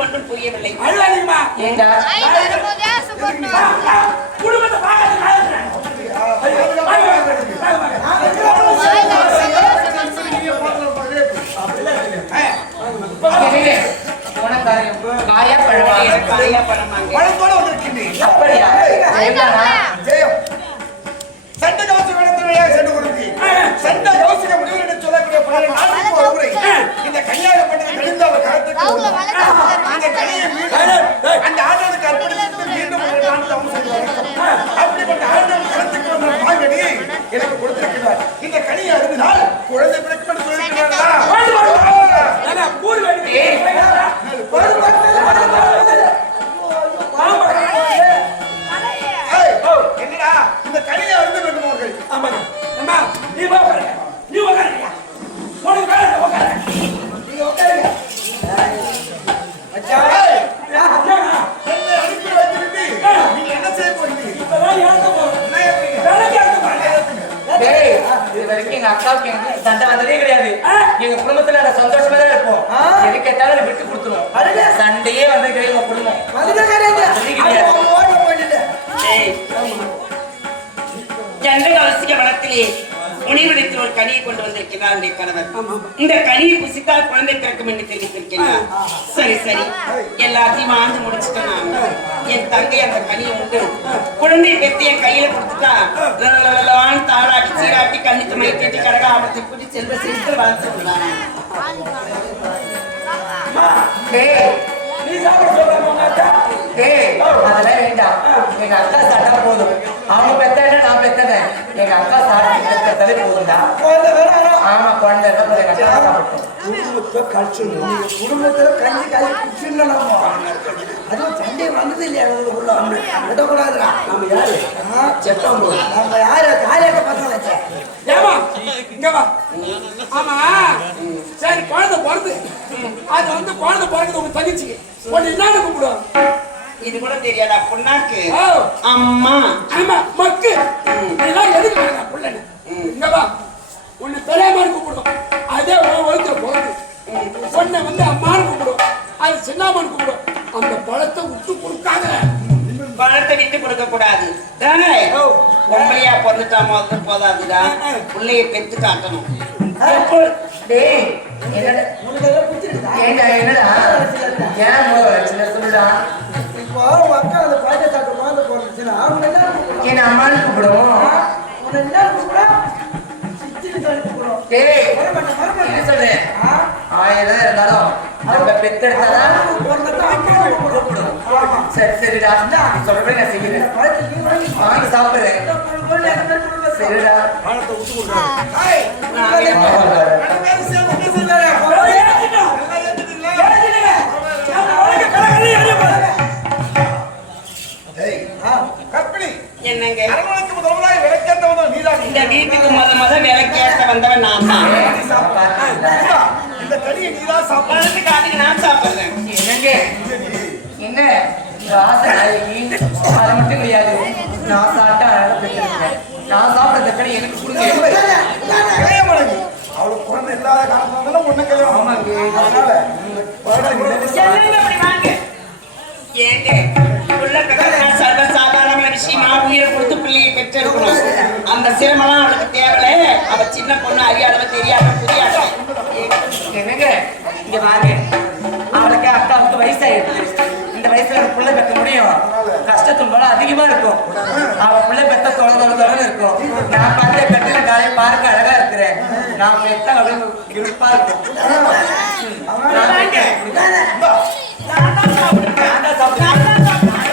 ஒன்றும் புரியவில்லை. இந்த கையாளப்பட்டது கழிந்த அவர் கருத்துக்கு அந்த கனியை அந்த ஆண்டவனுக்கு அர்ப்பணித்து மீண்டும் அப்படிப்பட்ட ஆண்டவன் கருத்துக்கு வாங்கடி எனக்கு கொடுத்திருக்கிறார். இந்த கனியை அருந்தினால் குழந்தை பிறக்கும் என்று சொல்லியிருக்கிறார்களா? என்னடா இந்த கனியை அருந்து வேண்டும் அவர்கள். அக்காவுக்கு சண்டை வந்ததே கிடையாது. எங்க குடும்பத்துல அந்த சந்தோஷமா தான் இருப்போம். எது கேட்டாலும் விட்டு கொடுத்துருவோம். சண்டையே வந்து கிடையாது குடும்பம். ஜனக அவசிய வனத்திலே முனிவரிடத்தில் ஒரு கனியை கொண்டு வந்திருக்கிறார் என்னுடைய கணவர். இந்த கனியை புசித்தால் குழந்தை பிறக்கும் என்று தெரிவித்திருக்கிறார். சரி சரி எல்லாத்தையும் ஆண்டு முடிச்சுட்டேன். நான் என் தங்கை அந்த கனியை உண்டு குழந்தை பெற்று என் கையில கொடுத்துட்டா தாளாட்டி சீராட்டி கண்ணித்து மைத்தேட்டி கடகா ஆபத்தை கூட்டி செல்வ சிரித்து வளர்த்து விடுவாங்க. அதெல்லாம் வேண்டாம். எங்க அக்கா சாப்பிட்டா போதும். அவங்க பெத்தானே நான் பெத்தனேன். எங்க அக்கா சாப்பிட்டாலே போதும்டா. ஆமா குழந்தை குடும்பத்துல கஞ்சி காய் குடிச்சுடலாமா? அதுவும் சண்டை வந்தது இல்லையா உள்ள விடக்கூடாதுடா. நம்ம யாரு செத்தம் நம்ம யாரு காலையிட்ட பசங்க ஏமா இங்க வா. ஆமா சரி குழந்தை பிறந்து அது வந்து குழந்தை பிறகுது உங்க தங்கச்சிக்கு ஒன்னு என்ன கூப்பிடுவோம்? இது கூட தெரியாதா பொண்ணாக்கு? அம்மா ஆமா மக்கு இதெல்லாம் எதுக்கு பிள்ளைன்னு இங்க வா. உன்னை பெரியம்மா கூப்பிடுவோம். அதே ஒழுக்க பிறந்து பொண்ணை வந்து அம்மான்னு கூப்பிடுவோம். அது சின்னம்மான்னு கூப்பிடுவோம். அந்த பழத்தை விட்டு கொடுக்காத. பழத்தை விட்டு கொடுக்க கூடாது தானே? பொம்பளையா பிறந்துட்டா முதல்ல போதாதுடா. பிள்ளைய பெத்து காட்டணும். என் அம்மான்னு கூப்பிடுவோம். என்ன சொல்றேன்? 1000 இருந்தாலும் நம்ம பெத்தெடுத்தாதான் சரி சரிடா சொல்றேன். நான் செய்யறேன் வாங்கி சாப்பிடுறேன். சரிடா என்னங்க இந்த வீட்டுக்கு முத விலைக்கேற்ற வந்தவன் நான் தான். இந்த கனியை நீதான் சாப்பிடுறதுக்கு அதுக்கு நான் சாப்பிடுறேன். என்னங்க என்ன அது மட்டும் கிடையாது. நான் சாப்பிட்டா நான் சாப்பிட்ற கடை எனக்கு கொடுங்க. அவளுக்கு குழந்தை இல்லாத காரணம் ஒண்ணு கல்யாணம். சர்வசாதாரண விஷயமா உயிரை கொடுத்து பிள்ளையை பெற்றெடுக்கணும். அந்த சிரமம்லாம் அவளுக்கு தேவையில்ல. அவ சின்ன பொண்ணு அறியாதவ தெரியாம புரியாத. என்னங்க இங்க வாங்க. அவளுக்கு அக்காவுக்கு வயசாயிருக்கு. இந்த வயசுல பிள்ளை பெற்ற முடியும். கஷ்டத்தும் போல அதிகமா இருக்கும். அவ பிள்ளை பெற்ற தொலை இருக்கும். நான் பார்த்த கட்டில காலையை பார்க்க அழகா இருக்கிறேன். நான் பெத்தா அப்படியே இருப்பா இருக்கும். அவன் நான் வாங்க. பெத்தேன். நான் தான் சாப்பிடுறேன். நான் தான் சாப்பிடுவேன். நான் தான் சாப்பிடுறேன். நான் தான் சாப்பிடுவேன்.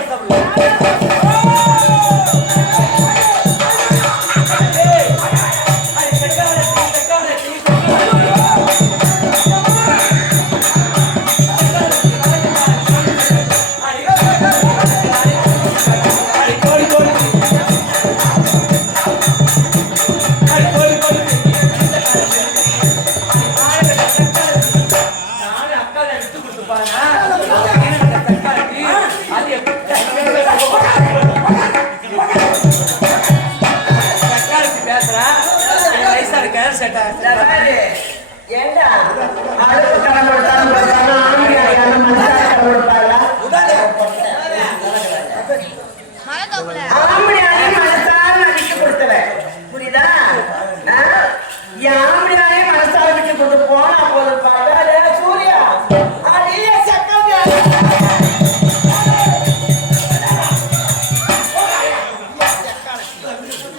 ஏண்டா அடுப்பு தரம் கொடுத்தாலும் ஆம்படியான மனசார கொடுப்பாரா? ஆம்படியானே மனசார நான் விட்டு கொடுத்துவேன். புரியுதா? ஆம்படியானே மனசார விட்டு கொடுத்து போனா போதும் பார்த்தா சூர்யா அடியே சக்கம்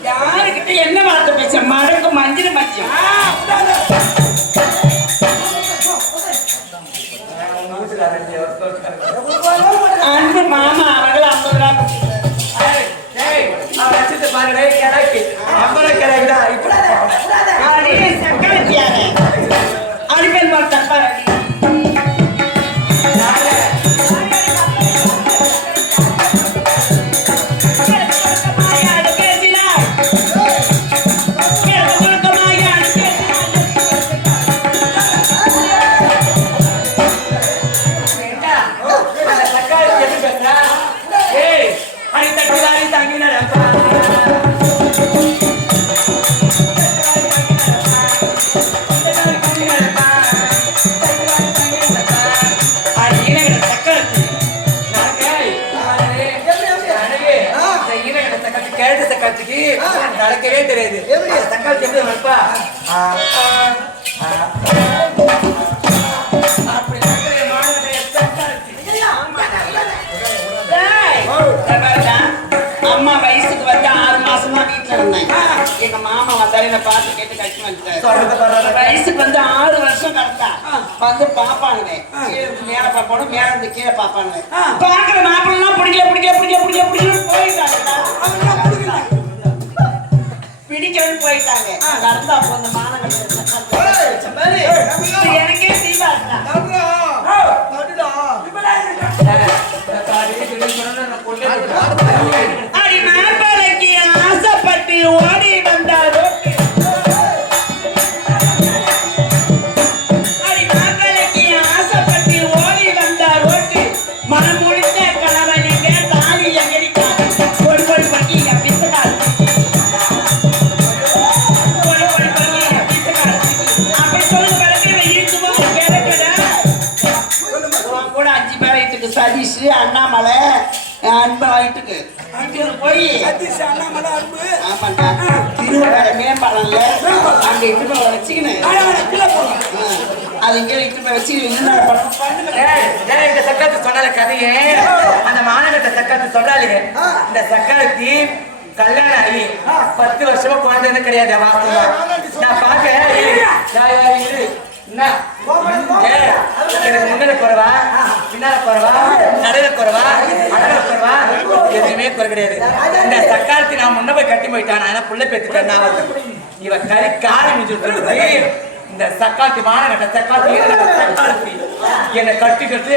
யாருக்கிட்ட என்ன வார்த்தை பேச மடக்கு மஞ்சள் மச்சம் அன்பு மாமா அவர்கள் 50 ரூபாய் பாருடே கிழக்கு அப்புறம் கிழக்குதா இப்ப அடியே சக்கரத்தியாரே அடிப்பேன் போல் தப்பா நடக்கவே தெரியாது தக்காளி எப்படி வரப்பா அம்மா வயசுக்கு வந்து 6 மாசமா வீட்டுல இருந்தேன். எங்க மாமா வந்தாரு என்ன பார்த்து கேட்டு கட்டி வந்துட்டாரு. வயசுக்கு வந்து 6 வருஷம் கரெக்டா வந்து பாப்பானுங்க மேல பாப்பானும் மேல இருந்து கீழே பாப்பானுங்க பாக்குற மாப்பிள்ளா பிடிக்கல பிடிக்கலன்னு போயிட்டாங்க. நடந்தா அப்போ அந்த மாணவர்கள் எனக்கே தீபா அடி மாப்பிளைக்கு ஆசைப்பட்டு ஓடி வந்தாரோ அடி மாப்பிளைக்கு ஆசைப்பட்டு ஓடி வந்தார் ஓட்டு மனம் முடிச்ச கணவன் எங்க தாலி எங்கடிக்காரு கொடு பண்ணி பிசுக்காரு அப்படி சொல்லுங்க கூட 5 பேர் வீட்டுக்கு சதீஷ் அண்ணாமலை அன்பா வீட்டுக்கு போய் ஆமாண்டா திருவள்ளுவர் மேம்பாலம்ல அங்க இட்டு போய் வச்சுக்கினேன் அது இங்க இட்டு போய் வச்சு இந்த சக்காத்து சொன்னால கதையே அந்த மாநகரத்தை சக்காத்து சொன்னாலே இந்த சக்காத்தி கல்யாணம் ஆகி 10 வருஷமா குழந்தை கிடையாது வாசல்ல நான் பாக்க முன்னால குறவா பின்னால குறவா நடுல குறவா அடல குறவா எதுவுமே குறை கிடையாது. இந்த சக்காலத்தி நான் முன்ன போய் கட்டி போயிட்டான் நான் புள்ள பெற்றுட்டேன் நான் இவ கறி காலி மிஞ்சிட்டு இந்த சக்காலத்தி மாநகட்ட சக்காலத்தி என்னை கட்டி கட்டு